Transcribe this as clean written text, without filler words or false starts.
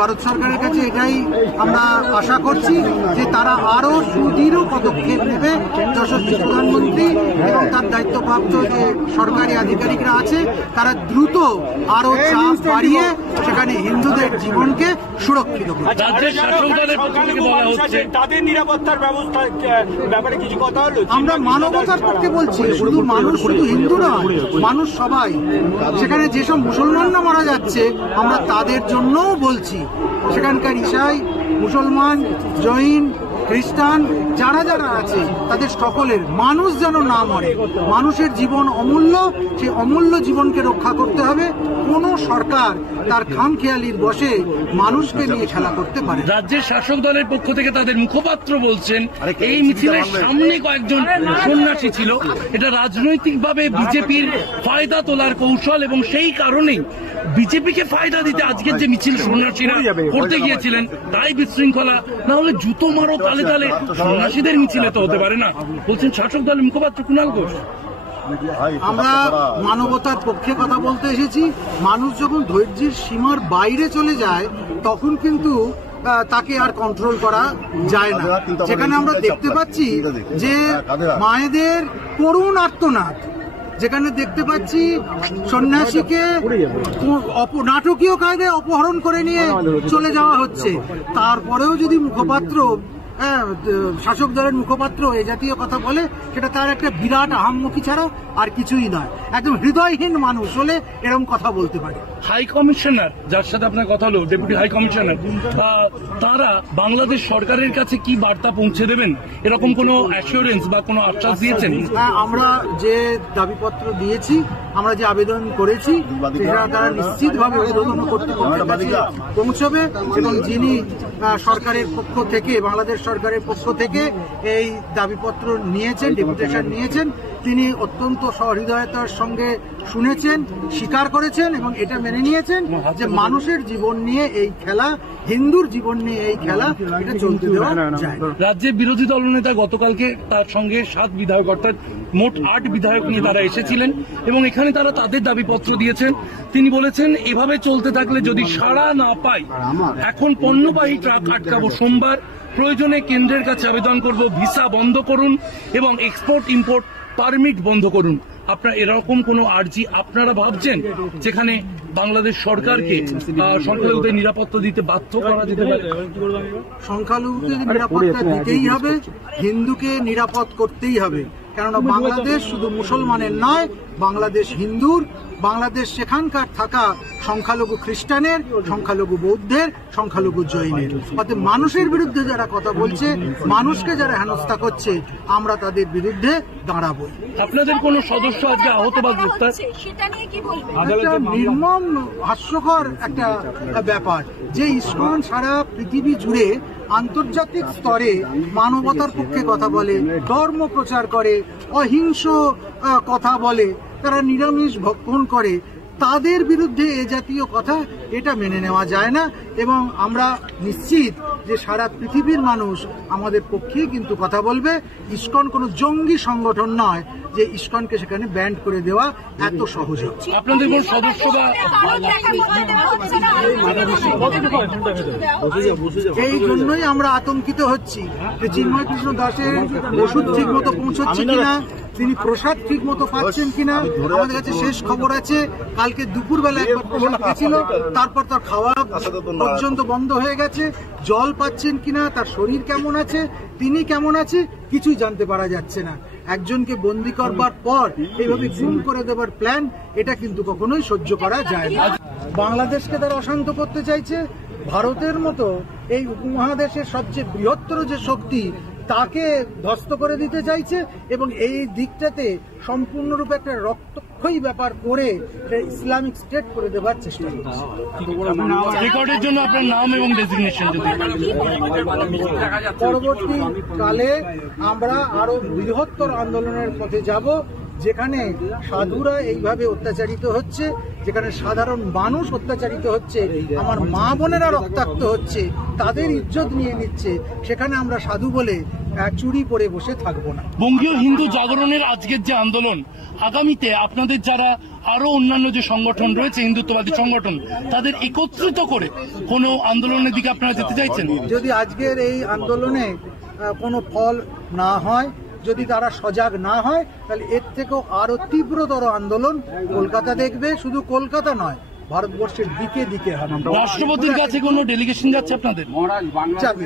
ভারত সরকারের কাছে এটাই আমরা আশা করছি যে তারা আরো সুদৃঢ় পদক্ষেপ নেবে। যশস্বী প্রধানমন্ত্রী এবং তার দায়িত্বপ্রাপ্ত যে সরকারি আধিকারিকরা আছে তারা দ্রুত আরো চাপ বাড়িয়ে সেখানে হিন্দুদের জীবনকে সুরক্ষিত করবে। তাদের নিরাপত্তার ব্যবস্থার ব্যাপারে কিছু কথা হলো? আমরা মানবতার পক্ষে বলছি, শুধু মানুষ, শুধু হিন্দু নয়, মানুষ সবাই। সেখানে যেসব মুসলমানরা মারা যাচ্ছে আমরা তাদের জন্যও বলছি। সেখানকার ঈসাই, মুসলমান, জৈন, খ্রিস্টান যারা যারা আছে তাদের সকলের মানুষ যেন না মরে। মানুষের জীবন অমূল্য, সেই অমূল্য জীবনকে রক্ষা করতে হবে। কোন সরকার তার খামখেয়ালির বশে মানুষকে নিয়ে খেলা করতে পারে। রাজ্যের শাসক দলের পক্ষ থেকে তাদের মুখপাত্র বলছেন এই মিছিলের সামনে কয়েকজন সন্ন্যাসী ছিল, এটা রাজনৈতিকভাবে বিজেপির ফায়দা তোলার কৌশল এবং সেই কারণেই বিজেপিকে ফায়দা দিতে আজকের যে মিছিল সন্ন্যাসীরা করতে গিয়েছিলেন তাই বিশৃঙ্খলা। না হলে জুতো মারো তালে তালে সন্ন্যাসীদের মিছিলে তো হতে পারে না, বলছেন শাসক দলের মুখপাত্র কুণাল ঘোষ। আমরা মানবতার পক্ষে কথা বলতে এসেছি। মানুষ যখন ধৈর্যের সীমার বাইরে চলে যায় তখন কিন্তু তাকে আর কন্ট্রোল করা যায় না। যেখানে আমরা দেখতে পাচ্ছি যে মায়েদের করুণ আর্তনাদ, যেখানে দেখতে পাচ্ছি সন্ন্যাসীকে নাটকীয় কায়দায় অপহরণ করে নিয়ে চলে যাওয়া হচ্ছে, তারপরেও যদি মুখপাত্র, শাসক দলের মুখপাত্র এ জাতীয় কথা বলে, সেটা তার একটা বিরাট আহাম্মকি ছাড়া আর কিছুই নয়। একদম হৃদয়হীন মানুষ হলে এরকম কথা বলতে পারে। হাই কমিশনার, যার সাথে আপনার কথা হলো, ডেপুটি হাই কমিশনার, তারা বাংলাদেশ সরকারের কাছে কি বার্তা পৌঁছে দেবেন, এরকম কোনো অ্যাসিওরেন্স বা কোনো আশ্বাস দিয়েছেন? আমরা যে দাবিপত্র দিয়েছি, আমরা যে আবেদন করেছি, সেটা তারা নিশ্চিতভাবে ঊর্ধ্বতন কর্তৃপক্ষের কাছে পৌঁছবে এবং যিনি সরকারের পক্ষ থেকে, বাংলাদেশ সরকারের পক্ষ থেকে এই দাবিপত্র নিয়েছেন, ডেপুটেশন নিয়েছেন, তিনি অত্যন্ত সহৃদয়তার সঙ্গে শুনেছেন, স্বীকার করেছেন এবং এটা মেনে নিয়েছেন যে মানুষের জীবন নিয়ে এই খেলা, হিন্দুর জীবন নিয়ে এই খেলা, এটা চলতে দেওয়া যায়। রাজ্যের বিরোধী দলনেতা গতকালকে তার সঙ্গে 7 বিধায়ক অর্থাৎ মোট 8 বিধায়ক নিয়ে তারা এসেছিলেন এবং এখানে তারা তাদের দাবিপত্র দিয়েছেন। তিনি বলেছেন এভাবে চলতে থাকলে যদি সাড়া না পাই, এখন পণ্যবাহী ট্রাক আটকাবো সোমবার, প্রয়োজনে কেন্দ্রের কাছে আবেদন করব ভিসা বন্ধ করুন এবং এক্সপোর্ট ইম্পোর্ট পারমিট বন্ধ করুন। আপনারা এরকম কোন আর্জি আপনারা ভাবছেন যেখানে বাংলাদেশ সরকারকে সংখ্যালঘুদের নিরাপত্তা দিতে বাধ্য করা যেতে পারে? সংখ্যালঘুদের নিরাপত্তা দিতেই হবে, হিন্দুকে নিরাপদ করতেই হবে। কেননা বাংলাদেশ শুধু মুসলমানের নয়, বাংলাদেশ হিন্দুর, বাংলাদেশ সেখানকার থাকা সংখ্যালঘু খ্রিস্টানের, সংখ্যালঘু বৌদ্ধের, সংখ্যালঘু জৈনের। অর্থাৎ মানুষের বিরুদ্ধে যারা কথা বলছে, মানুষকে যারা হেনস্থা করছে, আমরা তাদের বিরুদ্ধে দাঁড়াবো। আপনাদের কোন সদস্য আজকে আহত বা গ্রেফতার? একটা নির্মম হাস্যকর একটা ব্যাপার যে ইসকন সারা পৃথিবী জুড়ে আন্তর্জাতিক স্তরে মানবতার পক্ষে কথা বলে, ধর্ম প্রচার করে, অহিংস কথা বলে, তারা নিরামিষ ভক্ষণ করে, তাদের বিরুদ্ধে এ জাতীয় কথা এটা মেনে নেওয়া যায় না। এবং আমরা নিশ্চিত যে সারা পৃথিবীর মানুষ আমাদের পক্ষেই কিন্তু কথা বলবে। ইসকন কোনো জঙ্গি সংগঠন নয় যে ইসকনকে সেখানে ব্যান্ড করে দেওয়া এত সহজ। আপনাদের কোন সদস্য বা এই জন্যই আমরা আতঙ্কিত হচ্ছি যে চিন্ময় কৃষ্ণ দাসের ওষুধ ঠিক মতো পৌঁছচ্ছে কিনা, তিনি প্রসাদ ঠিক মতো পাচ্ছেন কিনা। আমাদের কাছে শেষ খবর আছে কালকে দুপুরবেলা একবার প্রসাদ পেয়েছিল, তারপর তার খাওয়া পর্যন্ত বন্ধ হয়ে গেছে। জল পাচ্ছেন কিনা, তার শরীর কেমন আছে, তিনি কেমন আছে, কিছুই জানতে পারা যাচ্ছে না। একজনকে বন্দি করবার পর এইভাবে গুম করে দেবার প্ল্যান, এটা কিন্তু কখনোই সহ্য করা যায় না। বাংলাদেশকে তারা অশান্ত করতে চাইছে। ভারতের মতো এই উপমহাদেশের সবচেয়ে বৃহত্তর যে শক্তি, তাকে ধ্বস্ত করে দিতে চাইছে এবং এই দিকটাতে সম্পূর্ণরূপে একটা রক্তক্ষয়ী ব্যাপার করে ইসলামিক স্টেট করে দেবার চেষ্টা করছে। রেকর্ডের জন্য আপনার নাম এবং ডেজিগনেশন। পরবর্তীকালে আমরা আরো বৃহত্তর আন্দোলনের পথে যাব, যেখানে সাধুরা এইভাবে অত্যাচারিত হচ্ছে, যেখানে সাধারণ মানুষ অত্যাচারিত হচ্ছে, আমার মা বোনেরা রক্তাক্ত হচ্ছে, তাদের ইজ্জত নিয়ে নিচ্ছে, সেখানে আমরা সাধু বলে চুরি করে বসে থাকবো না। বঙ্গীয় হিন্দু জাগরণের আজকের যে আন্দোলন, আগামীতে আপনাদের যারা আরো অন্যান্য যে সংগঠন রয়েছে হিন্দুত্ববাদী সংগঠন, তাদের একত্রিত করে কোনো আন্দোলনের দিকে আপনারা যেতে চাইছেন? যদি আজকের এই আন্দোলনে কোনো ফল না হয়, যদি তারা সজাগ না হয়, তাহলে এর থেকেও আরো তীব্রতর আন্দোলন কলকাতা দেখবে। শুধু কলকাতা নয়, ভারতবর্ষের দিকে দিকে হবে। রাষ্ট্রপতির কাছে কোনো ডেলিগেশন যাচ্ছে আপনাদের? যাবে।